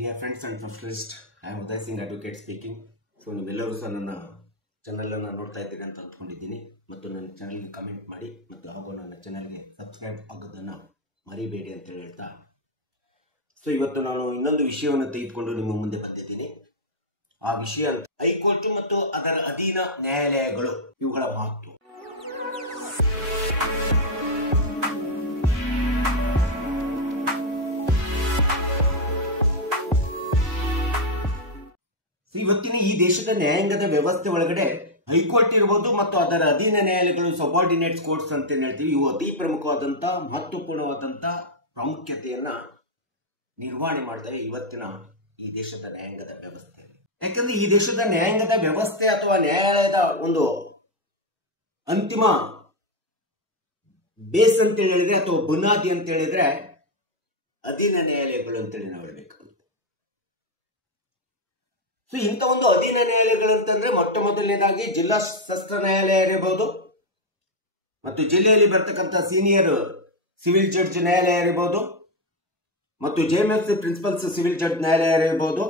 dear friends and professionals, I am Uday Singh Advocate speaking. So ನೀವೆಲ್ಲರೂ ಸಹ ನನ್ನ channel ಅನ್ನು ನೋಡ್ತಾ ಇದ್ದೀರಿ ಅಂತ ಅಂದ್ಕೊಂಡಿದ್ದೀನಿ ಮತ್ತು ನನ್ನ ಚಾನೆಲ್ಗೆ ಕಮೆಂಟ್ ಮಾಡಿ ಮತ್ತು ಹಾಗೂ ನನ್ನ ಚಾನೆಲ್ಗೆ ಸಬ್ಸ್ಕ್ರೈಬ್ ಆಗೋದನ್ನು ಮರಿಬೇಡಿ ಅಂತ ಹೇಳ್ತಾ ಸೊ ಇವತ್ತು ನಾನು ಇನ್ನೊಂದು ವಿಷಯವನ್ನು ತೆಗೆದುಕೊಂಡು ನಿಮ್ಮ ಮುಂದೆ ಬಂದಿದ್ದೀನಿ. ಆ ವಿಷಯ ಹೈಕೋರ್ಟ್ ಮತ್ತು ಅದರ ಅಧೀನ ನ್ಯಾಯಾಲಯಗಳು ಇವುಗಳ ಮಹತ್ವ. ಇವತ್ತಿನ ಈ ದೇಶದ ನ್ಯಾಯಾಂಗದ ವ್ಯವಸ್ಥೆ ಒಳಗಡೆ ಹೈಕೋರ್ಟ್ ಇರಬಹುದು ಮತ್ತು ಅದರ ಅಧೀನ ನ್ಯಾಯಾಲಯಗಳು ಸಬಾರ್ಡಿನೇಟ್ಸ್ ಕೋರ್ಟ್ಸ್ ಅಂತ ಹೇಳ್ತೀವಿ. ಇವು ಅತಿ ಪ್ರಮುಖವಾದಂತಹ ಮಹತ್ವಪೂರ್ಣವಾದಂತಹ ಪ್ರಾಮುಖ್ಯತೆಯನ್ನ ನಿರ್ವಹಣೆ ಮಾಡ್ತವೆ ಇವತ್ತಿನ ಈ ದೇಶದ ನ್ಯಾಯಾಂಗದ ವ್ಯವಸ್ಥೆ. ಯಾಕಂದ್ರೆ ಈ ದೇಶದ ನ್ಯಾಯಾಂಗದ ವ್ಯವಸ್ಥೆ ಅಥವಾ ನ್ಯಾಯಾಲಯದ ಒಂದು ಅಂತಿಮ ಬೇಸ್ ಅಂತ ಹೇಳಿದ್ರೆ ಅಥವಾ ಬುನಾದಿ ಅಂತ ಹೇಳಿದ್ರೆ ಅಧೀನ ನ್ಯಾಯಾಲಯಗಳು ಅಂತೇಳಿ ನಾವು ಹೇಳ್ಬೇಕು. ಸೊ ಇಂಥ ಒಂದು ಅಧೀನ ನ್ಯಾಯಾಲಯಗಳು ಅಂತಂದ್ರೆ ಮೊಟ್ಟ ಮೊದಲನೇದಾಗಿ ಜಿಲ್ಲಾ ಸತ್ರ ನ್ಯಾಯಾಲಯ ಇರಬಹುದು ಮತ್ತು ಜಿಲ್ಲೆಯಲ್ಲಿ ಬರ್ತಕ್ಕಂಥ ಸೀನಿಯರ್ ಸಿವಿಲ್ ಜಡ್ಜ್ ನ್ಯಾಯಾಲಯ ಇರಬಹುದು ಮತ್ತು ಜೆಎಂಎಫ್ಸಿ ಪ್ರಿನ್ಸಿಪಲ್ಸ್ ಸಿವಿಲ್ ಜಡ್ಜ್ ನ್ಯಾಯಾಲಯ ಇರಬಹುದು,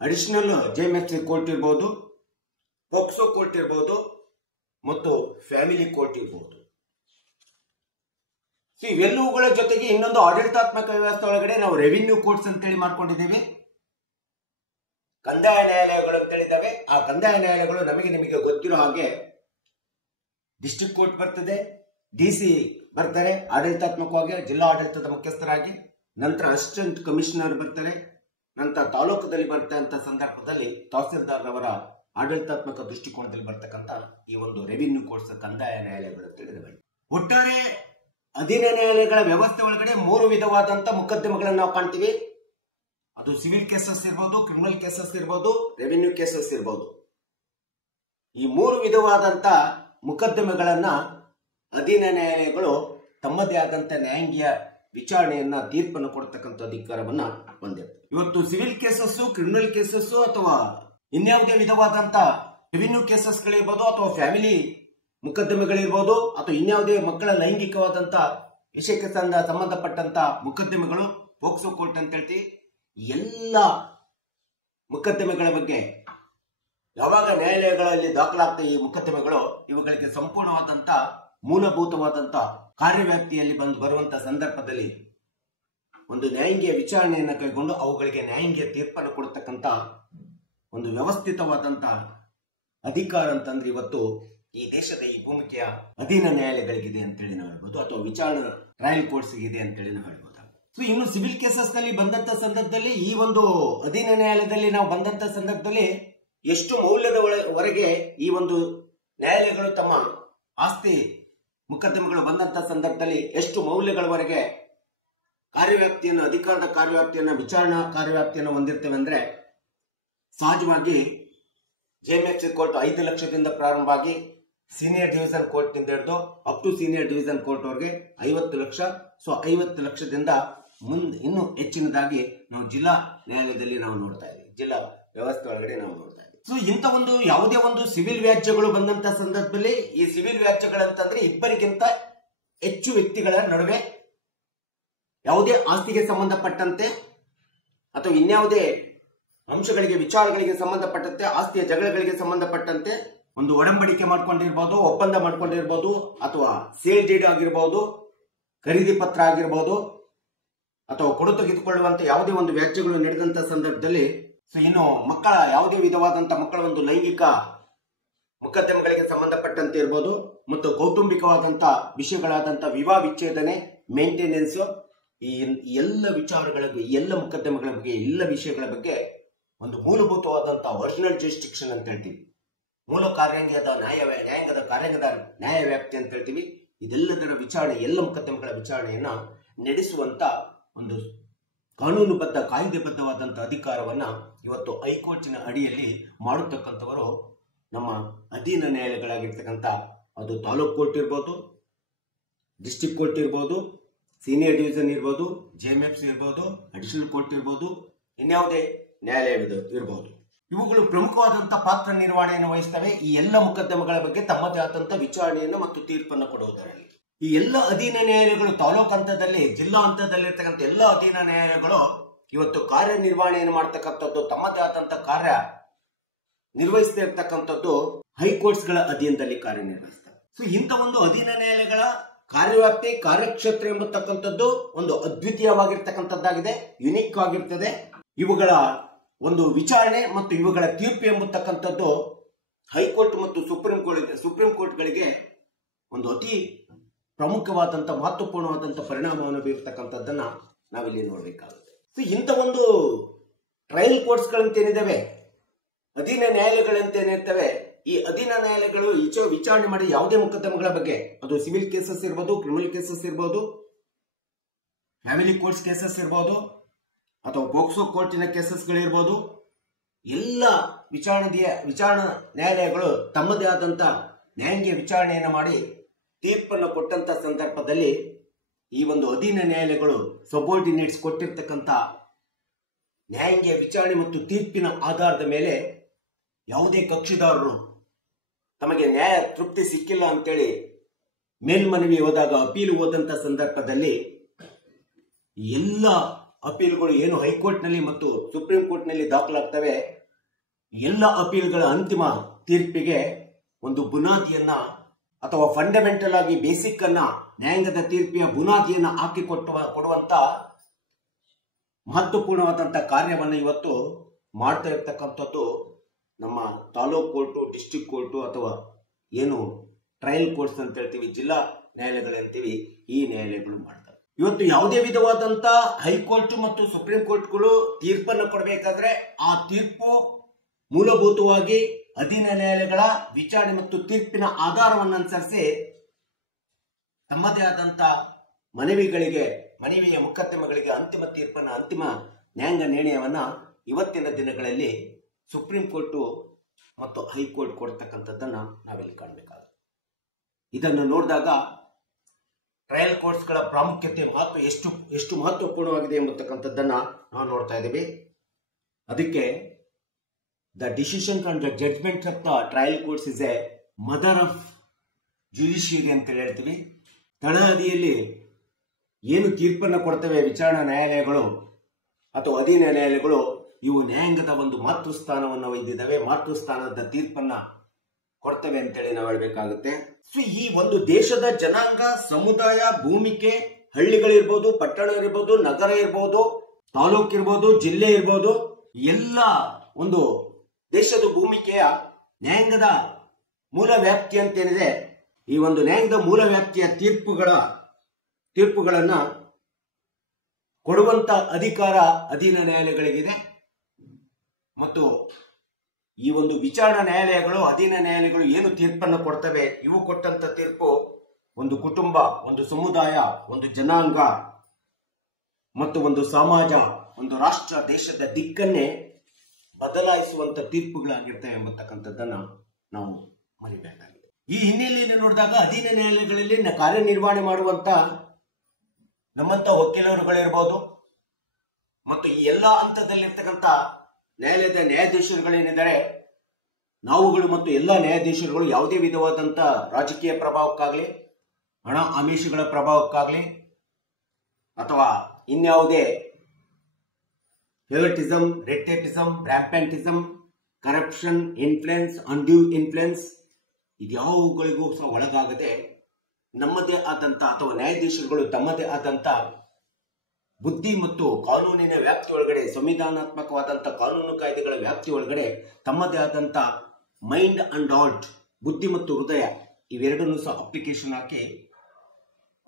ಅಡಿಷನಲ್ ಜೆಎಂಎಫ್ಸಿ ಕೋರ್ಟ್ ಇರಬಹುದು, ಪೋಕ್ಸೋ ಕೋರ್ಟ್ ಇರಬಹುದು ಮತ್ತು ಫ್ಯಾಮಿಲಿ ಕೋರ್ಟ್ ಇರಬಹುದು. ಸೊ ಇವೆಲ್ಲವುಗಳ ಜೊತೆಗೆ ಇನ್ನೊಂದು ಆಡಳಿತಾತ್ಮಕ ವ್ಯವಸ್ಥೆ ಒಳಗಡೆ ನಾವು ರೆವಿನ್ಯೂ ಕೋರ್ಟ್ಸ್ ಅಂತೇಳಿ ಮಾಡ್ಕೊಂಡಿದ್ದೇವೆ, ಕಂದಾಯ ನ್ಯಾಯಾಲಯಗಳು ಅಂತ ಹೇಳಿದ್ದಾವೆ. ಆ ಕಂದಾಯ ನ್ಯಾಯಾಲಯಗಳು ನಿಮಗೆ ಗೊತ್ತಿರೋ ಹಾಗೆ ಡಿಸ್ಟ್ರಿಕ್ಟ್ ಕೋರ್ಟ್ ಬರ್ತದೆ, ಡಿಸಿ ಬರ್ತಾರೆ ಆಡಳಿತಾತ್ಮಕವಾಗಿ ಜಿಲ್ಲಾ ಆಡಳಿತದ ಮುಖ್ಯಸ್ಥರಾಗಿ, ನಂತರ ಅಸಿಸ್ಟೆಂಟ್ ಕಮಿಷನರ್ ಬರ್ತಾರೆ, ನಂತರ ತಾಲೂಕದಲ್ಲಿ ಬರ್ತಕ್ಕಂಥ ಸಂದರ್ಭದಲ್ಲಿ ತಹಸೀಲ್ದಾರ್ ಅವರ ಆಡಳಿತಾತ್ಮಕ ದೃಷ್ಟಿಕೋನದಲ್ಲಿ ಬರ್ತಕ್ಕಂಥ ಈ ಒಂದು ರೆವಿನ್ಯೂ ಕೋರ್ಟ್ಸ್ ಕಂದಾಯ ನ್ಯಾಯಾಲಯಗಳು ಅಂತ ಹೇಳಿದಾವೆ. ಒಟ್ಟಾರೆ ಅಧೀನ ನ್ಯಾಯಾಲಯಗಳ ವ್ಯವಸ್ಥೆ ಒಳಗಡೆ 3 ವಿಧವಾದಂತ ಮೊಕದ್ದಮೆಗಳನ್ನು ನಾವು ಕಾಣ್ತೀವಿ. ಅದು ಸಿವಿಲ್ ಕೇಸಸ್ ಇರ್ಬೋದು, ಕ್ರಿಮಿನಲ್ ಕೇಸಸ್ ಇರ್ಬೋದು, ರೆವಿನ್ಯೂ ಕೇಸಸ್ ಇರ್ಬೋದು. ಈ 3 ವಿಧವಾದಂತ ಮೊಕದ್ದಮೆಗಳನ್ನ ಅಧೀನ ನ್ಯಾಯಾಲಯಗಳು ತಮ್ಮದೇ ಆದಂತ ನ್ಯಾಯಾಂಗೀಯ ವಿಚಾರಣೆಯನ್ನ ತೀರ್ಪನ್ನು ಕೊಡ್ತಕ್ಕಂಥ ಅಧಿಕಾರವನ್ನ ಹೊಂದಿರುತ್ತೆ. ಇವತ್ತು ಸಿವಿಲ್ ಕೇಸಸ್, ಕ್ರಿಮಿನಲ್ ಕೇಸಸ್ ಅಥವಾ ಇನ್ಯಾವುದೇ ವಿಧವಾದಂತ ರೆವಿನ್ಯೂ ಕೇಸಸ್ಗಳಿರ್ಬೋದು ಅಥವಾ ಫ್ಯಾಮಿಲಿ ಮೊಕದ್ದಮೆಗಳಿರ್ಬೋದು ಅಥವಾ ಇನ್ಯಾವುದೇ ಮಕ್ಕಳ ಲೈಂಗಿಕವಾದಂತ ವಿಷಯಕ್ಕೆ ಸಂಬಂಧಪಟ್ಟಂತ ಮೊಕದ್ದಮೆಗಳು ಪೋಕ್ಸೋ ಕೋರ್ಟ್ ಅಂತ ಹೇಳ್ತೀವಿ. ಎಲ್ಲ ಮೊಕದ್ದಮೆಗಳ ಬಗ್ಗೆ ಯಾವಾಗ ನ್ಯಾಯಾಲಯಗಳಲ್ಲಿ ದಾಖಲಾಗ್ತವೆ ಈ ಮೊಕದ್ದಮೆಗಳು, ಇವುಗಳಿಗೆ ಸಂಪೂರ್ಣವಾದಂತ ಮೂಲಭೂತವಾದಂತ ಕಾರ್ಯವ್ಯಾಪ್ತಿಯಲ್ಲಿ ಬರುವಂತ ಸಂದರ್ಭದಲ್ಲಿ ಒಂದು ನ್ಯಾಯಾಂಗೀಯ ವಿಚಾರಣೆಯನ್ನು ಕೈಗೊಂಡು ಅವುಗಳಿಗೆ ನ್ಯಾಯಾಂಗೀಯ ತೀರ್ಪನ್ನು ಕೊಡತಕ್ಕಂತ ಒಂದು ವ್ಯವಸ್ಥಿತವಾದಂತ ಅಧಿಕಾರ ಅಂತಂದ್ರೆ ಇವತ್ತು ಈ ದೇಶದ ಈ ಭೂಮಿಕೆಯ ಅಧೀನ ನ್ಯಾಯಾಲಯಗಳಿಗಿದೆ ಅಂತೇಳಿ ನಾವು ಹೇಳ್ಬೋದು, ಅಥವಾ ವಿಚಾರಣಾ ಟ್ರಯಲ್ ಕೋರ್ಟ್ಸ್ ಇದೆ ಅಂತೇಳಿ ನಾವು ಹೇಳ್ಬೋದು. ಸೊ ಇನ್ನು ಸಿವಿಲ್ ಕೇಸಸ್ ನಲ್ಲಿ ಬಂದಂತ ಸಂದರ್ಭದಲ್ಲಿ ಈ ಒಂದು ಅಧೀನ ನ್ಯಾಯಾಲಯದಲ್ಲಿ ನಾವು ಬಂದಂತ ಸಂದರ್ಭದಲ್ಲಿ ಎಷ್ಟು ಮೌಲ್ಯದವರೆಗೆ ಈ ಒಂದು ನ್ಯಾಯಾಲಯಗಳು ತಮ್ಮ ಆಸ್ತಿ ಮೊಕದ್ದಮೆಗಳು ಬಂದಂತ ಸಂದರ್ಭದಲ್ಲಿ ಎಷ್ಟು ಮೌಲ್ಯಗಳವರೆಗೆ ಕಾರ್ಯವ್ಯಾಪ್ತಿಯನ್ನು, ಅಧಿಕಾರದ ಕಾರ್ಯವ್ಯಾಪ್ತಿಯನ್ನ, ವಿಚಾರಣಾ ಕಾರ್ಯವ್ಯಾಪ್ತಿಯನ್ನು ಹೊಂದಿರ್ತೇವೆ ಅಂದ್ರೆ ಸಹಜವಾಗಿ ಜೆಎಂಎಫ್ಸಿ ಕೋರ್ಟ್ 5 ಲಕ್ಷದಿಂದ ಪ್ರಾರಂಭ ಆಗಿ ಸೀನಿಯರ್ ಡಿವಿಷನ್ ಕೋರ್ಟ್ ನಿಂದ ಹಿಡಿದು up to senior division court ವರೆಗೆ 50 ಲಕ್ಷ. ಸೊ 50 ಲಕ್ಷದಿಂದ ಇನ್ನೂ ಹೆಚ್ಚಿನದಾಗಿ ನಾವು ಜಿಲ್ಲಾ ನ್ಯಾಯಾಲಯದಲ್ಲಿ ನಾವು ನೋಡ್ತಾ ಇದ್ದೀವಿ, ಜಿಲ್ಲಾ ವ್ಯವಸ್ಥೆ ಒಳಗಡೆ ನಾವು ನೋಡ್ತಾ ಇದ್ದೀವಿ. ಸೊ ಇಂಥ ಒಂದು ಯಾವುದೇ ಒಂದು ಸಿವಿಲ್ ವ್ಯಾಜ್ಯಗಳು ಬಂದಂತ ಸಂದರ್ಭದಲ್ಲಿ ಈ ಸಿವಿಲ್ ವ್ಯಾಜ್ಯಗಳಂತಂದ್ರೆ ಇಬ್ಬರಿಗಿಂತ ಹೆಚ್ಚು ವ್ಯಕ್ತಿಗಳ ನಡುವೆ ಯಾವುದೇ ಆಸ್ತಿಗೆ ಸಂಬಂಧಪಟ್ಟಂತೆ ಅಥವಾ ಇನ್ಯಾವುದೇ ಅಂಶಗಳಿಗೆ, ವಿಚಾರಗಳಿಗೆ ಸಂಬಂಧಪಟ್ಟಂತೆ, ಆಸ್ತಿಯ ಜಗಳಗಳಿಗೆ ಸಂಬಂಧಪಟ್ಟಂತೆ ಒಂದು ಒಡಂಬಡಿಕೆ ಮಾಡ್ಕೊಂಡಿರ್ಬೋದು, ಒಪ್ಪಂದ ಮಾಡ್ಕೊಂಡಿರ್ಬೋದು, ಅಥವಾ ಸೇಲ್ ಡೀಡ್ ಆಗಿರ್ಬೋದು, ಖರೀದಿ ಪತ್ರ ಆಗಿರ್ಬೋದು, ಅಥವಾ ಕೊಡು ತೆಗೆದುಕೊಳ್ಳುವಂತ ಯಾವುದೇ ಒಂದು ವ್ಯಾಜ್ಯಗಳು ನಡೆದಂತ ಸಂದರ್ಭದಲ್ಲಿ ಇನ್ನು ಮಕ್ಕಳ ಯಾವುದೇ ವಿಧವಾದಂತ ಮಕ್ಕಳ ಒಂದು ಲೈಂಗಿಕ ಮೊಕದ್ದಮೆಗಳಿಗೆ ಸಂಬಂಧಪಟ್ಟಂತೆ ಇರ್ಬೋದು ಮತ್ತು ಕೌಟುಂಬಿಕವಾದಂತ ವಿಷಯಗಳಾದಂತ ವಿವಾಹ ವಿಚ್ಛೇದನೆ, ಮೇಂಟೆನೆನ್ಸ್, ಈ ಎಲ್ಲ ವಿಚಾರಗಳ ಬಗ್ಗೆ, ಎಲ್ಲ ಮೊಕದ್ದಮೆಗಳ ಬಗ್ಗೆ, ಎಲ್ಲ ವಿಷಯಗಳ ಬಗ್ಗೆ ಒಂದು ಮೂಲಭೂತವಾದಂತ ಒರಿಜಿನಲ್ ಜುರಿಸ್ಡಿಕ್ಷನ್ ಅಂತ ಹೇಳ್ತೀವಿ, ಮೂಲ ಕಾರ್ಯಾಂಗದ ನ್ಯಾಯಾಂಗದ ಕಾರ್ಯಾಂಗದ ನ್ಯಾಯ ವ್ಯಾಪ್ತಿ ಅಂತ ಹೇಳ್ತೀವಿ. ಇದೆಲ್ಲದರ ವಿಚಾರಣೆ, ಎಲ್ಲ ಮೊಕದ್ದಮೆಗಳ ವಿಚಾರಣೆಯನ್ನ ನಡೆಸುವಂತ ಒಂದು ಕಾನೂನುಬದ್ಧ, ಕಾಯ್ದೆಬದ್ಧವಾದಂತ ಅಧಿಕಾರವನ್ನ ಇವತ್ತು ಹೈಕೋರ್ಟಿನ ಅಡಿಯಲ್ಲಿ ಮಾಡತಕ್ಕಂಥವರು ನಮ್ಮ ಅಧೀನ ನ್ಯಾಯಾಲಯಗಳಾಗಿರ್ತಕ್ಕಂಥ ಅದು ತಾಲೂಕ್ ಕೋರ್ಟ್ ಇರ್ಬೋದು, ಡಿಸ್ಟ್ರಿಕ್ಟ್ ಕೋರ್ಟ್ ಇರ್ಬೋದು, ಸೀನಿಯರ್ ಡಿವಿಷನ್ ಇರ್ಬೋದು, ಜೆಎಂಎಫ್ಸಿ ಇರ್ಬೋದು, ಅಡಿಷನಲ್ ಕೋರ್ಟ್ ಇರ್ಬೋದು, ಇನ್ಯಾವುದೇ ನ್ಯಾಯಾಲಯ ಇರ್ಬೋದು. ಇವುಗಳು ಪ್ರಮುಖವಾದಂತಹ ಪಾತ್ರ ನಿರ್ವಹಣೆಯನ್ನು ವಹಿಸ್ತವೆ ಈ ಎಲ್ಲ ಮೊಕದ್ದಮೆಗಳ ಬಗ್ಗೆ ತಮ್ಮದೇ ಆದಂತಹ ವಿಚಾರಣೆಯನ್ನು ಮತ್ತು ತೀರ್ಪನ್ನು ಕೊಡುವುದರಲ್ಲಿ. ಈ ಎಲ್ಲ ಅಧೀನ ನ್ಯಾಯಾಲಯಗಳು ತಾಲೂಕು ಹಂತದಲ್ಲಿ, ಜಿಲ್ಲಾ ಹಂತದಲ್ಲಿರ್ತಕ್ಕಂಥ ಎಲ್ಲ ಅಧೀನ ನ್ಯಾಯಾಲಯಗಳು ಇವತ್ತು ಕಾರ್ಯನಿರ್ವಹಣೆಯನ್ನು ಮಾಡ್ತಕ್ಕಂಥದ್ದು, ತಮ್ಮದೇ ಆದಂತ ಕಾರ್ಯ ನಿರ್ವಹಿಸ್ತಾ ಇರ್ತಕ್ಕಂಥದ್ದು ಹೈಕೋರ್ಟ್ಸ್ ಗಳ ಅಧೀನದಲ್ಲಿ ಕಾರ್ಯನಿರ್ವಹಿಸ್ತಾರೆ. ಸೊ ಇಂಥ ಒಂದು ಅಧೀನ ನ್ಯಾಯಾಲಯಗಳ ಕಾರ್ಯವ್ಯಾಪ್ತಿ, ಕಾರ್ಯಕ್ಷೇತ್ರ ಎಂಬತಕ್ಕಂಥದ್ದು ಒಂದು ಅದ್ವಿತೀಯವಾಗಿರ್ತಕ್ಕಂಥದ್ದಾಗಿದೆ, ಯುನಿಕ್ ಆಗಿರ್ತದೆ. ಇವುಗಳ ಒಂದು ವಿಚಾರಣೆ ಮತ್ತು ಇವುಗಳ ತೀರ್ಪು ಎಂಬತಕ್ಕಂಥದ್ದು ಹೈಕೋರ್ಟ್ ಮತ್ತು ಸುಪ್ರೀಂ ಕೋರ್ಟ್ಗಳಿಗೆ ಒಂದು ಅತಿ ಪ್ರಮುಖವಾದಂತ ಮಹತ್ವಪೂರ್ಣವಾದಂತ ಪರಿಣಾಮವನ್ನು ಬೀರ್ತಕ್ಕಂಥದ್ದನ್ನ ನಾವಿಲ್ಲಿ ನೋಡಬೇಕಾಗುತ್ತೆ. ಸೊ ಇಂಥ ಒಂದು ಟ್ರಯಲ್ ಕೋರ್ಟ್ಸ್ ಗಳಂತೇನಿದ್ದಾವೆ, ಅಧೀನ ನ್ಯಾಯಾಲಯಗಳಂತೇನಿರ್ತವೆ, ಈ ಅಧೀನ ನ್ಯಾಯಾಲಯಗಳು ವಿಚಾರಣೆ ಮಾಡಿ ಯಾವುದೇ ಮೊಕದ್ದಮೆಗಳ ಬಗ್ಗೆ, ಅದು ಸಿವಿಲ್ ಕೇಸಸ್ ಇರ್ಬೋದು, ಕ್ರಿಮಿನಲ್ ಕೇಸಸ್ ಇರ್ಬೋದು, ಫ್ಯಾಮಿಲಿ ಕೋರ್ಟ್ಸ್ ಕೇಸಸ್ ಇರ್ಬೋದು, ಅಥವಾ ಪೋಕ್ಸೋ ಕೋರ್ಟಿನ ಕೇಸಸ್ಗಳಿರ್ಬೋದು, ಎಲ್ಲ ವಿಚಾರಣಾ ನ್ಯಾಯಾಲಯಗಳು ತಮ್ಮದೇ ಆದಂತ ನ್ಯಾಯಾಂಗ ವಿಚಾರಣೆಯನ್ನು ಮಾಡಿ ತೀರ್ಪನ್ನು ಕೊಟ್ಟಂತ ಸಂದರ್ಭದಲ್ಲಿ ಈ ಒಂದು ಅಧೀನ ನ್ಯಾಯಾಲಯಗಳು ಸಬಾರ್ಡಿನೇಟ್ಸ್ ಕೊಟ್ಟಿರ್ತಕ್ಕಂಥ ನ್ಯಾಯಾಂಗ ವಿಚಾರಣೆ ಮತ್ತು ತೀರ್ಪಿನ ಆಧಾರದ ಮೇಲೆ ಯಾವುದೇ ಕಕ್ಷಿದಾರರು ತಮಗೆ ನ್ಯಾಯ ತೃಪ್ತಿ ಸಿಕ್ಕಿಲ್ಲ ಅಂತೇಳಿ ಮೇಲ್ಮನವಿ ಹೋದಾಗ, ಅಪೀಲ್ ಹೋದಂತ ಸಂದರ್ಭದಲ್ಲಿ ಎಲ್ಲ ಅಪೀಲ್ಗಳು ಏನು ಹೈಕೋರ್ಟ್ ನಲ್ಲಿ ಮತ್ತು ಸುಪ್ರೀಂ ಕೋರ್ಟ್ ನಲ್ಲಿ ದಾಖಲಾಗ್ತವೆ, ಎಲ್ಲ ಅಪೀಲ್ಗಳ ಅಂತಿಮ ತೀರ್ಪಿಗೆ ಒಂದು ಬುನಾದಿಯನ್ನ ಅಥವಾ ಫಂಡಮೆಂಟಲ್ ಆಗಿ ಬೇಸಿಕ್ ಅನ್ನ, ನ್ಯಾಯಾಂಗದ ತೀರ್ಪಿನ ಬುನಾದಿಯನ್ನ ಹಾಕಿ ಕೊಡುವಂತ ಮಹತ್ವಪೂರ್ಣವಾದಂತ ಕಾರ್ಯವನ್ನು ಇವತ್ತು ಮಾಡ್ತಾ ಇರ್ತಕ್ಕಂಥದ್ದು ನಮ್ಮ ತಾಲೂಕು ಕೋರ್ಟು, ಡಿಸ್ಟ್ರಿಕ್ಟ್ ಕೋರ್ಟು ಅಥವಾ ಏನು ಟ್ರಯಲ್ ಕೋರ್ಟ್ಸ್ ಅಂತ ಹೇಳ್ತೀವಿ, ಜಿಲ್ಲಾ ನ್ಯಾಯಾಲಯಗಳಂತೀವಿ, ಈ ನ್ಯಾಯಾಲಯಗಳು ಮಾಡ್ತಾರೆ. ಇವತ್ತು ಯಾವುದೇ ವಿಧವಾದಂತ ಹೈಕೋರ್ಟ್ ಮತ್ತು ಸುಪ್ರೀಂ ಕೋರ್ಟ್ಗಳು ತೀರ್ಪನ್ನು ಕೊಡಬೇಕಾದ್ರೆ ಆ ತೀರ್ಪು ಮೂಲಭೂತವಾಗಿ ಅಧೀನ ನ್ಯಾಯಾಲಯಗಳ ವಿಚಾರಣೆ ಮತ್ತು ತೀರ್ಪಿನ ಆಧಾರವನ್ನು ಅನುಸರಿಸಿ ತಮ್ಮದೇ ಆದಂತ ಮನವಿಯ ಮೊಕದ್ದಮೆಗಳಿಗೆ ಅಂತಿಮ ತೀರ್ಪನ್ನ, ಅಂತಿಮ ನ್ಯಾಯಾಂಗ ನಿರ್ಣಯವನ್ನ ಇವತ್ತಿನ ದಿನಗಳಲ್ಲಿ ಸುಪ್ರೀಂ ಕೋರ್ಟು ಮತ್ತು ಹೈಕೋರ್ಟ್ ಕೊಡ್ತಕ್ಕಂಥದ್ದನ್ನ ನಾವಿಲ್ಲಿ ಕಾಣಬೇಕಾಗುತ್ತೆ. ಇದನ್ನು ನೋಡಿದಾಗ ಟ್ರಯಲ್ ಕೋರ್ಟ್ಸ್ ಗಳ ಪ್ರಾಮುಖ್ಯತೆ, ಮಹತ್ವ ಎಷ್ಟು ಮಹತ್ವಪೂರ್ಣವಾಗಿದೆ ಎಂಬತಕ್ಕಂಥದ್ದನ್ನ ನಾವು ನೋಡ್ತಾ ಇದ್ದೀವಿ. ಅದಕ್ಕೆ the decision and the judgement of the trial courts is a mother of judiciary ಅಂತ ಹೇಳ್ತೀವಿ. ತಳಹದಿಯಲ್ಲಿ ಏನು ತೀರ್ಪನ್ನು ಕೊಡ್ತವೆ ವಿಚಾರಣಾ ನ್ಯಾಯಾಲಯಗಳು ಅಥವಾ ಅಧೀನ ನ್ಯಾಯಾಲಯಗಳು, ಇವು ನ್ಯಾಯಾಂಗದ ಒಂದು ಮಾತೃಸ್ಥಾನವನ್ನು ಹೊಂದಿದ್ದಾವೆ, ಮಾತೃಸ್ಥಾನದ ತೀರ್ಪನ್ನ ಕೊಡ್ತವೆ ಅಂತೇಳಿ ನಾವು ಹೇಳ್ಬೇಕಾಗುತ್ತೆ. ಸೊ ಈ ಒಂದು ದೇಶದ ಜನಾಂಗ, ಸಮುದಾಯ, ಭೂಮಿಕೆ, ಹಳ್ಳಿಗಳಿರ್ಬೋದು, ಪಟ್ಟಣ ಇರ್ಬೋದು, ನಗರ ಇರ್ಬೋದು, ತಾಲೂಕು ಇರ್ಬೋದು, ಜಿಲ್ಲೆ ಇರ್ಬೋದು, ಎಲ್ಲ ಒಂದು ದೇಶದ ಭೂಮಿಕೆಯ ನ್ಯಾಯಾಂಗದ ಮೂಲ ವ್ಯಾಪ್ತಿ ಅಂತೇನಿದೆ, ಈ ಒಂದು ನ್ಯಾಯಾಂಗದ ಮೂಲ ವ್ಯಾಪ್ತಿಯ ತೀರ್ಪುಗಳನ್ನ ಕೊಡುವಂತ ಅಧಿಕಾರ ಅಧೀನ ನ್ಯಾಯಾಲಯಗಳಿಗಿದೆ. ಮತ್ತು ಈ ಒಂದು ವಿಚಾರಣಾ ನ್ಯಾಯಾಲಯಗಳು, ಅಧೀನ ನ್ಯಾಯಾಲಯಗಳು ಏನು ತೀರ್ಪನ್ನು ಕೊಡ್ತವೆ, ಇವು ಕೊಟ್ಟಂತ ತೀರ್ಪು ಒಂದು ಕುಟುಂಬ, ಒಂದು ಸಮುದಾಯ, ಒಂದು ಜನಾಂಗ ಮತ್ತು ಒಂದು ಸಮಾಜ, ಒಂದು ರಾಷ್ಟ್ರ, ದೇಶದ ದಿಕ್ಕನ್ನೇ ಬದಲಾಯಿಸುವಂತ ತೀರ್ಪುಗಳಾಗಿರ್ತವೆ ಎಂಬತಕ್ಕಂಥದ್ದನ್ನ ನಾವು ಮರಿಬೇಕಾಗಿದೆ. ಈ ಹಿನ್ನೆಲೆಯಲ್ಲಿ ನೋಡಿದಾಗ ಅಧೀನ ನ್ಯಾಯಾಲಯಗಳಲ್ಲಿ ಕಾರ್ಯನಿರ್ವಹಣೆ ಮಾಡುವಂತ ನಮ್ಮಂತ ವಕೀಲರುಗಳಿರ್ಬೋದು ಮತ್ತು ಈ ಎಲ್ಲಾ ಹಂತದಲ್ಲಿರ್ತಕ್ಕಂಥ ನ್ಯಾಯಾಲಯದ ನ್ಯಾಯಾಧೀಶರುಗಳೇನಿದ್ದಾರೆ, ನಾವುಗಳು ಮತ್ತು ಎಲ್ಲ ನ್ಯಾಯಾಧೀಶರುಗಳು ಯಾವುದೇ ವಿಧವಾದಂತ ರಾಜಕೀಯ ಪ್ರಭಾವಕ್ಕಾಗಲಿ, ಹಣ ಆಮಿಷಗಳ ಪ್ರಭಾವಕ್ಕಾಗಲಿ ಅಥವಾ ಇನ್ಯಾವುದೇ favouritism, red tapism, rampantism, corruption, influence, undue influence ಇದ್ಯಾವುಗಳಿಗೂ ಸಹ ಒಳಗಾಗದೆ ನಮ್ಮದೇ ಆದಂತ ಅಥವಾ ನ್ಯಾಯಾಧೀಶರುಗಳು ತಮ್ಮದೇ ಆದಂತ ಬುದ್ಧಿ ಮತ್ತು ಕಾನೂನಿನ ವ್ಯಾಪ್ತಿ ಒಳಗಡೆ, ಸಂವಿಧಾನಾತ್ಮಕವಾದಂತ ಕಾನೂನು ಕಾಯ್ದೆಗಳ ವ್ಯಾಪ್ತಿ ಒಳಗಡೆ ತಮ್ಮದೇ ಆದಂತ ಮೈಂಡ್ ಅಂಡ್ ಹಾರ್ಟ್, ಬುದ್ಧಿ ಮತ್ತು ಹೃದಯ ಇವೆರಡನ್ನು ಸಹ ಅಪ್ಲಿಕೇಶನ್ ಹಾಕಿ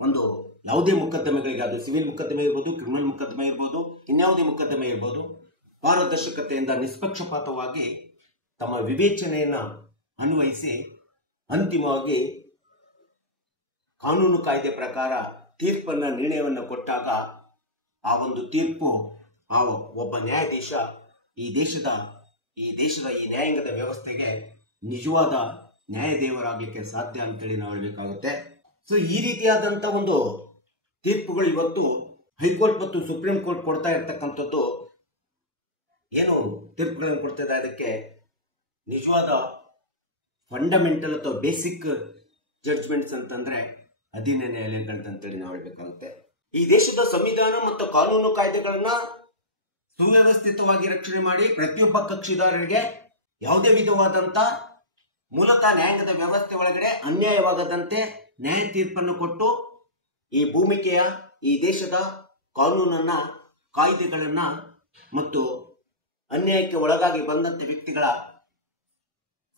ಒಂದು ಯಾವುದೇ ಮೊಕದ್ದಮೆಗಳಿಗೆ, ಅದು ಸಿವಿಲ್ ಮೊಕದ್ದಮೆ ಇರ್ಬೋದು, ಕ್ರಿಮಿನಲ್ ಮೊಕದ್ದಮೆ ಇರ್ಬೋದು, ಇನ್ಯಾವುದೇ ಮೊಕದ್ದಮೆ ಇರ್ಬೋದು, ಪಾರದರ್ಶಕತೆಯಿಂದ ನಿಷ್ಪಕ್ಷಪಾತವಾಗಿ ತಮ್ಮ ವಿವೇಚನೆಯನ್ನ ಅನ್ವಯಿಸಿ ಅಂತಿಮವಾಗಿ ಕಾನೂನು ಕಾಯ್ದೆ ಪ್ರಕಾರ ತೀರ್ಪನ್ನ, ನಿರ್ಣಯವನ್ನು ಕೊಟ್ಟಾಗ ಆ ಒಂದು ತೀರ್ಪು ಆ ಒಬ್ಬ ನ್ಯಾಯಾಧೀಶ ಈ ದೇಶದ ಈ ನ್ಯಾಯಾಂಗದ ವ್ಯವಸ್ಥೆಗೆ ನಿಜವಾದ ನ್ಯಾಯದೇವರಾಗಲಿಕ್ಕೆ ಸಾಧ್ಯ ಅಂತೇಳಿ ನಾವು ಹೇಳಬೇಕಾಗುತ್ತೆ. ಸೊ ಈ ರೀತಿಯಾದಂತ ಒಂದು ತೀರ್ಪುಗಳು ಇವತ್ತು ಹೈಕೋರ್ಟ್ ಮತ್ತು ಸುಪ್ರೀಂ ಕೋರ್ಟ್ ಕೊಡ್ತಾ ಇರ್ತಕ್ಕಂಥದ್ದು ಏನು ತೀರ್ಪುಗಳನ್ನು ಕೊಡ್ತಾ ಇದೆ, ಅದಕ್ಕೆ ನಿಜವಾದ ಫಂಡಮೆಂಟಲ್ ಅಥವಾ ಬೇಸಿಕ್ ಜಡ್ಜ್ಮೆಂಟ್ಸ್ ಅಂತಂದ್ರೆ ಅಧೀನ ನ್ಯಾಯಾಲಯಗಳಂತೇಳಿ ನಾವು ಹೇಳಬೇಕಾಗುತ್ತೆ. ಈ ದೇಶದ ಸಂವಿಧಾನ ಮತ್ತು ಕಾನೂನು ಕಾಯ್ದೆಗಳನ್ನ ಸುವ್ಯವಸ್ಥಿತವಾಗಿ ರಕ್ಷಣೆ ಮಾಡಿ ಪ್ರತಿಯೊಬ್ಬ ಕಕ್ಷಿದಾರರಿಗೆ ಯಾವುದೇ ವಿಧವಾದಂತ ಮೂಲತಃ ನ್ಯಾಯಾಂಗದ ವ್ಯವಸ್ಥೆ ಒಳಗಡೆ ಅನ್ಯಾಯವಾಗದಂತೆ ನ್ಯಾಯ ತೀರ್ಪನ್ನು ಕೊಟ್ಟು ಈ ಭೂಮಿಕೆಯ ಈ ದೇಶದ ಕಾನೂನನ್ನ ಕಾಯ್ದೆಗಳನ್ನ ಮತ್ತು ಅನ್ಯಾಯಕ್ಕೆ ಒಳಗಾಗಿ ಬಂದಂತ ವ್ಯಕ್ತಿಗಳ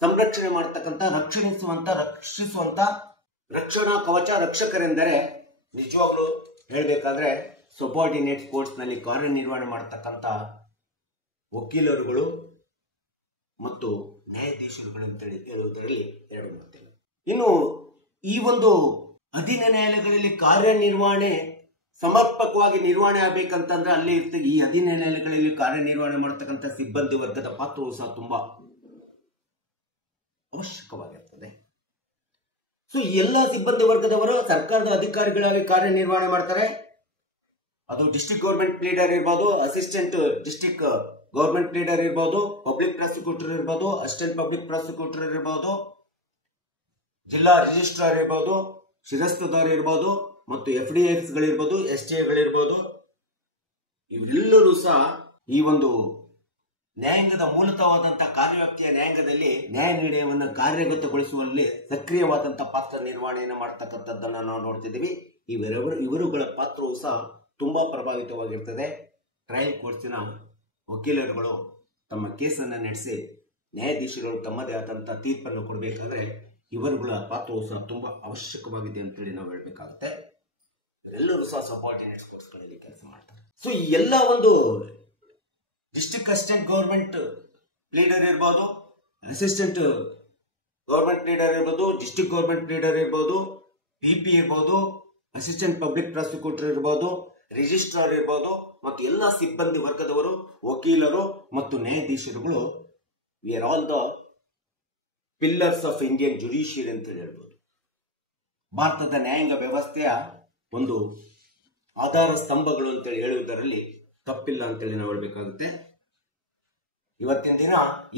ಸಂರಕ್ಷಣೆ ಮಾಡತಕ್ಕಂತ ರಕ್ಷಿಸುವಂತ ರಕ್ಷಣಾ ಕವಚ ರಕ್ಷಕರೆಂದರೆ ನಿಜವಾಗ್ಲೂ ಹೇಳ್ಬೇಕಾದ್ರೆ ಸಬಾರ್ಡಿನೇಟ್ ಕೋರ್ಟ್ಸ್ ನಲ್ಲಿ ಕಾರ್ಯನಿರ್ವಹಣೆ ಮಾಡತಕ್ಕಂತ ವಕೀಲರುಗಳು ಮತ್ತು ನ್ಯಾಯಾಧೀಶರುಗಳು ಅಂತೇಳಿ ಹೇಳುವುದರಲ್ಲಿ ಎರಡು ಮಾತಿಲ್ಲ. ಇನ್ನು ಈ ಒಂದು ಅಧೀನ ನ್ಯಾಯಾಲಯಗಳಲ್ಲಿ ಕಾರ್ಯನಿರ್ವಹಣೆ ಸಮರ್ಪಕವಾಗಿ ನಿರ್ವಹಣೆ ಆಗ್ಬೇಕಂತಂದ್ರೆ ಅಲ್ಲಿ ಇರ್ತದೆ ಈ ಅಧೀನ ನ್ಯಾಯಾಲಯಗಳಲ್ಲಿ ಕಾರ್ಯನಿರ್ವಹಣೆ ಮಾಡತಕ್ಕಂಥ ಸಿಬ್ಬಂದಿ ವರ್ಗದ ಪಾತ್ರವು ಸಹ ತುಂಬಾ ಅವಶ್ಯಕವಾಗಿರ್ತದೆ. ಸೊ ಎಲ್ಲ ಸಿಬ್ಬಂದಿ ವರ್ಗದವರು ಸರ್ಕಾರದ ಅಧಿಕಾರಿಗಳಾಗಿ ಕಾರ್ಯನಿರ್ವಹಣೆ ಮಾಡ್ತಾರೆ. ಅದು ಡಿಸ್ಟ್ರಿಕ್ಟ್ ಗೌರ್ಮೆಂಟ್ ಲೀಡರ್ ಇರ್ಬೋದು, ಅಸಿಸ್ಟೆಂಟ್ ಡಿಸ್ಟ್ರಿಕ್ಟ್ ಗೌರ್ಮೆಂಟ್ ಲೀಡರ್ ಇರ್ಬೋದು, ಪಬ್ಲಿಕ್ ಪ್ರಾಸಿಕ್ಯೂಟರ್ ಇರ್ಬೋದು, ಅಸಿಸ್ಟೆಂಟ್ ಪಬ್ಲಿಕ್ ಪ್ರಾಸಿಕ್ಯೂಟರ್ ಇರ್ಬೋದು, ಜಿಲ್ಲಾ ರಿಜಿಸ್ಟ್ರಾರ್ ಇರ್ಬೋದು, ಶಿರಸ್ತದಾರ್ ಇರ್ಬೋದು, ಮತ್ತು FDIs ಗಳಿರ್ಬೋದು, STA ಇವರೆಲ್ಲರೂ ಸಹ ಈ ಒಂದು ನ್ಯಾಯಾಂಗದ ಮೂಲತವಾದಂತಹ ಕಾರ್ಯವ್ಯಾಪ್ತಿಯ ನ್ಯಾಯಾಂಗದಲ್ಲಿ ನ್ಯಾಯ ನಿರ್ಣಯವನ್ನು ಕಾರ್ಯಗತಗೊಳಿಸುವಲ್ಲಿ ಸಕ್ರಿಯವಾದಂತಹ ಪಾತ್ರ ನಿರ್ವಹಣೆಯನ್ನು ಮಾಡತಕ್ಕಂಥದ್ದನ್ನ ನಾವು ನೋಡ್ತಿದ್ದೀವಿ. ಇವರುಗಳ ಪಾತ್ರವು ಸಹ ತುಂಬಾ ಪ್ರಭಾವಿತವಾಗಿರ್ತದೆ. ಟ್ರಯಲ್ ಕೋರ್ಟ್ಸಿನ ವಕೀಲರುಗಳು ತಮ್ಮ ಕೇಸನ್ನು ನಡೆಸಿ ನ್ಯಾಯಾಧೀಶರು ತಮ್ಮದೇ ಆದಂತಹ ತೀರ್ಪನ್ನು ಕೊಡಬೇಕಾದ್ರೆ ಇವರುಗಳ ಪಾತ್ರವು ಸಹ ತುಂಬಾ ಅವಶ್ಯಕವಾಗಿದೆ ಅಂತೇಳಿ ನಾವು ಹೇಳ್ಬೇಕಾಗುತ್ತೆ. ಇವರೆಲ್ಲರೂ ಸಹ ಸಬಾರ್ಡಿನೇಟ್ ಕೋರ್ಟ್ಸ್ಗಳಲ್ಲಿ ಕೆಲಸ ಮಾಡ್ತಾರೆ. ಸೊ ಈ ಎಲ್ಲ ಒಂದು ಡಿಸ್ಟ್ರಿಕ್ಟ್ ಅಸಿಸ್ಟೆಂಟ್ ಗೌರ್ಮೆಂಟ್ ಲೀಡರ್ ಇರ್ಬೋದು, ಅಸಿಸ್ಟೆಂಟ್ ಗೌರ್ಮೆಂಟ್ ಲೀಡರ್ ಇರ್ಬೋದು, ಡಿಸ್ಟ್ರಿಕ್ಟ್ ಗೌರ್ಮೆಂಟ್ ಲೀಡರ್ ಇರ್ಬೋದು, PP ಇರ್ಬೋದು, ಅಸಿಸ್ಟೆಂಟ್ ಪಬ್ಲಿಕ್ ಪ್ರಾಸಿಕ್ಯೂಟರ್ ಇರ್ಬೋದು, ರಿಜಿಸ್ಟ್ರಾರ್ ಇರ್ಬೋದು, ಮತ್ತು ಎಲ್ಲ ಸಿಬ್ಬಂದಿ ವರ್ಗದವರು, ವಕೀಲರು ಮತ್ತು ನ್ಯಾಯಾಧೀಶರುಗಳು we are all the pillars of Indian judiciary ಅಂತ ಹೇಳ್ಬೋದು. ಭಾರತದ ನ್ಯಾಯಾಂಗ ವ್ಯವಸ್ಥೆಯ ಒಂದು ಆಧಾರ ಸ್ತಂಭಗಳು ಅಂತೇಳಿ ಹೇಳುವುದರಲ್ಲಿ ತಪ್ಪಿಲ್ಲ ಅಂತೇಳಿ ನಾವು ಹೇಳ್ಬೇಕಾಗುತ್ತೆ. ಇವತ್ತಿನ ದಿನ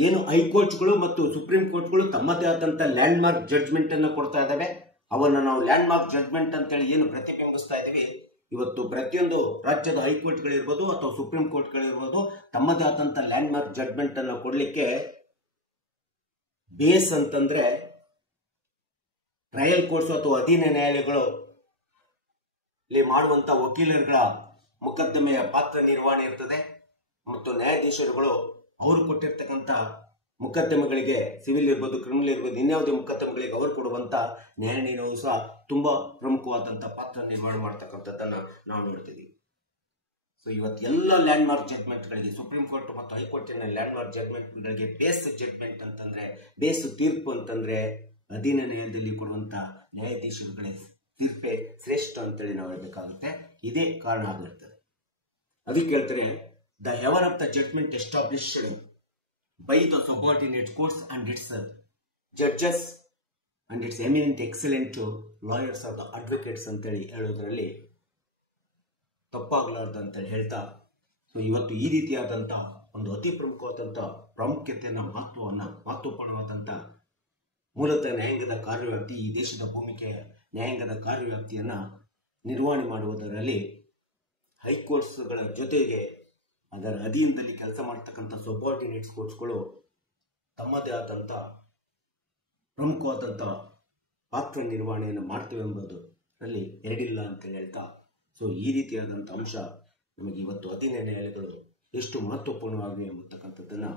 ಏನು ಹೈಕೋರ್ಟ್ಗಳು ಮತ್ತು ಸುಪ್ರೀಂ ಕೋರ್ಟ್ಗಳು ತಮ್ಮದೇ ಆದಂತ ಲ್ಯಾಂಡ್ ಮಾರ್ಕ್ ಜಡ್ಜ್ಮೆಂಟ್ ಅನ್ನು ಕೊಡ್ತಾ ಇದ್ದಾವೆ, ಅವನ್ನ ನಾವು ಲ್ಯಾಂಡ್ ಮಾರ್ಕ್ ಜಡ್ಜ್ಮೆಂಟ್ ಅಂತೇಳಿ ಏನು ಪ್ರತಿಬಿಂಬಿಸ್ತಾ ಇದ್ದೀವಿ. ಇವತ್ತು ಪ್ರತಿಯೊಂದು ರಾಜ್ಯದ ಹೈಕೋರ್ಟ್ಗಳಿರ್ಬೋದು ಅಥವಾ ಸುಪ್ರೀಂ ಕೋರ್ಟ್ಗಳಿರ್ಬೋದು ತಮ್ಮದೇ ಆದಂತ ಲ್ಯಾಂಡ್ ಮಾರ್ಕ್ ಜಡ್ಜ್ಮೆಂಟ್ ಅನ್ನು ಕೊಡ್ಲಿಕ್ಕೆ ಬೇಸ್ ಅಂತಂದ್ರೆ ಟ್ರಯಲ್ ಕೋರ್ಟ್ಸ್ ಅಥವಾ ಅಧೀನ ನ್ಯಾಯಾಲಯಗಳು ಮಾಡುವಂತ ವಕೀಲರುಗಳ ಮೊಕದ್ದಮೆಯ ಪಾತ್ರ ನಿರ್ವಹಣೆ ಇರ್ತದೆ. ಮತ್ತು ನ್ಯಾಯಾಧೀಶರುಗಳು ಅವರು ಕೊಟ್ಟಿರ್ತಕ್ಕಂಥ ಮೊಕದ್ದಮೆಗಳಿಗೆ ಸಿವಿಲ್ ಇರ್ಬೋದು, ಕ್ರಿಮಿನಲ್ ಇರ್ಬೋದು, ಇನ್ಯಾವುದೇ ಮೊಕದ್ದಮೆಗಳಿಗೆ ಅವರು ಕೊಡುವಂತ ನ್ಯಾಯ ನಿರ್ಣಯವು ಸಹ ತುಂಬಾ ಪ್ರಮುಖವಾದಂತಹ ಪಾತ್ರ ನಿರ್ವಹಣೆ ಮಾಡ್ತಕ್ಕಂಥದ್ದನ್ನ ನಾವು ನೋಡ್ತಿದ್ದೀವಿ. ಸೊ ಇವತ್ತು ಎಲ್ಲ ಲ್ಯಾಂಡ್ ಮಾರ್ಕ್ ಜಡ್ಜ್ಮೆಂಟ್ಗಳಿಗೆ ಸುಪ್ರೀಂ ಕೋರ್ಟ್ ಮತ್ತು ಹೈಕೋರ್ಟಿನ ಲ್ಯಾಂಡ್ ಮಾರ್ಕ್ ಜಡ್ಜ್ಮೆಂಟ್ಗಳಿಗೆ ಬೇಸ್ ಜಡ್ಜ್ಮೆಂಟ್ ಅಂತಂದ್ರೆ, ಬೇಸ್ ತೀರ್ಪು ಅಂತಂದ್ರೆ ಅಧೀನ ನ್ಯಾಯಾಲಯದಲ್ಲಿ ಕೊಡುವಂತ ನ್ಯಾಯಾಧೀಶರುಗಳೇ ತೀರ್ಪೆ ಶ್ರೇಷ್ಠ ಅಂತೇಳಿ ನಾವು ಹೇಳ್ಬೇಕಾಗುತ್ತೆ. ಇದೇ ಕಾರಣ ಆಗಿರ್ತದೆ. ಅದಕ್ಕೆ ಹೇಳ್ತಾರೆ, the heaven of the judgement established by the subordinate courts and its judges and its eminent excellent lawyers of the advocates ಅಂತೇಳಿ ಹೇಳೋದ್ರಲ್ಲಿ ತಪ್ಪಾಗಲಾರ್ದು ಅಂತೇಳಿ ಹೇಳ್ತಾ, ಸೊ ಇವತ್ತು ಈ ರೀತಿಯಾದಂತಹ ಒಂದು ಅತಿ ಪ್ರಮುಖವಾದಂತಹ ಪ್ರಾಮುಖ್ಯತೆಯನ್ನ ಮಹತ್ವಪೂರ್ಣವಾದಂತ ಮೂಲತಃ ನ್ಯಾಯಾಂಗದ ಕಾರ್ಯವ್ಯಾಪ್ತಿ, ಈ ದೇಶದ ಭೂಮಿಕೆಯ ನ್ಯಾಯಾಂಗದ ಕಾರ್ಯವ್ಯಾಪ್ತಿಯನ್ನ ನಿರ್ವಹಣೆ ಮಾಡುವುದರಲ್ಲಿ ಹೈಕೋರ್ಟ್ಸ್ಗಳ ಜೊತೆಗೆ ಅದರ ಅಧೀನದಲ್ಲಿ ಕೆಲಸ ಮಾಡತಕ್ಕಂಥ ಸಬಾರ್ಡಿನೇಟ್ಸ್ ಕೋರ್ಟ್ಸ್ಗಳು ತಮ್ಮದೇ ಆದಂತ ಪ್ರಮುಖವಾದಂತಹ ಪಾತ್ರ ನಿರ್ವಹಣೆಯನ್ನು ಮಾಡ್ತೇವೆ ಎಂಬುದರಲ್ಲಿ ಎರಡಿಲ್ಲ ಅಂತ ಹೇಳ್ತಾ, ಸೊ ಈ ರೀತಿಯಾದಂಥ ಅಂಶ ನಮಗೆ ಇವತ್ತು ಅಧೀನ ನ್ಯಾಯಾಲಯಗಳು ಎಷ್ಟು ಮಹತ್ವಪೂರ್ಣವಾಗಿವೆ ಎಂಬತಕ್ಕಂಥದ್ದನ್ನ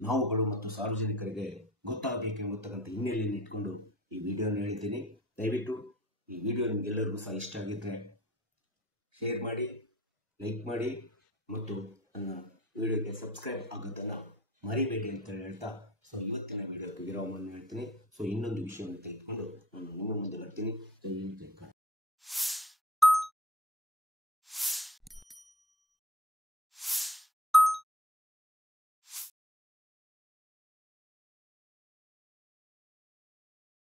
ನಾವುಗಳು ಮತ್ತು ಸಾರ್ವಜನಿಕರಿಗೆ ಗೊತ್ತಾಗಬೇಕು ಎಂಬತಕ್ಕಂಥ ಹಿನ್ನೆಲೆಯನ್ನು ಇಟ್ಕೊಂಡು ಈ ವಿಡಿಯೋನ ಹೇಳಿದ್ದೀನಿ. ದಯವಿಟ್ಟು ಈ ವಿಡಿಯೋ ನಿಮಗೆಲ್ಲರಿಗೂ ಸಹ ಇಷ್ಟ ಆಗಿದ್ರೆ ಶೇರ್ ಮಾಡಿ, ಲೈಕ್ ಮಾಡಿ ಮತ್ತು ನನ್ನ ವಿಡಿಯೋಗೆ ಸಬ್ಸ್ಕ್ರೈಬ್ ಆಗೋದನ್ನು ಮರಿಬೇಡಿ ಅಂತ ಹೇಳ್ತಾ, ಸೊ ಇವತ್ತಿನ ವಿಡಿಯೋಕ್ಕೆ ವಿರಾಮವನ್ನು ಹೇಳ್ತೀನಿ. ಸೊ ಇನ್ನೊಂದು ವಿಷಯವನ್ನು ತೆಗೆದುಕೊಂಡು ನಾನು ನಿಮ್ಮ ಮುಂದೆ ಬರ್ತೀನಿ.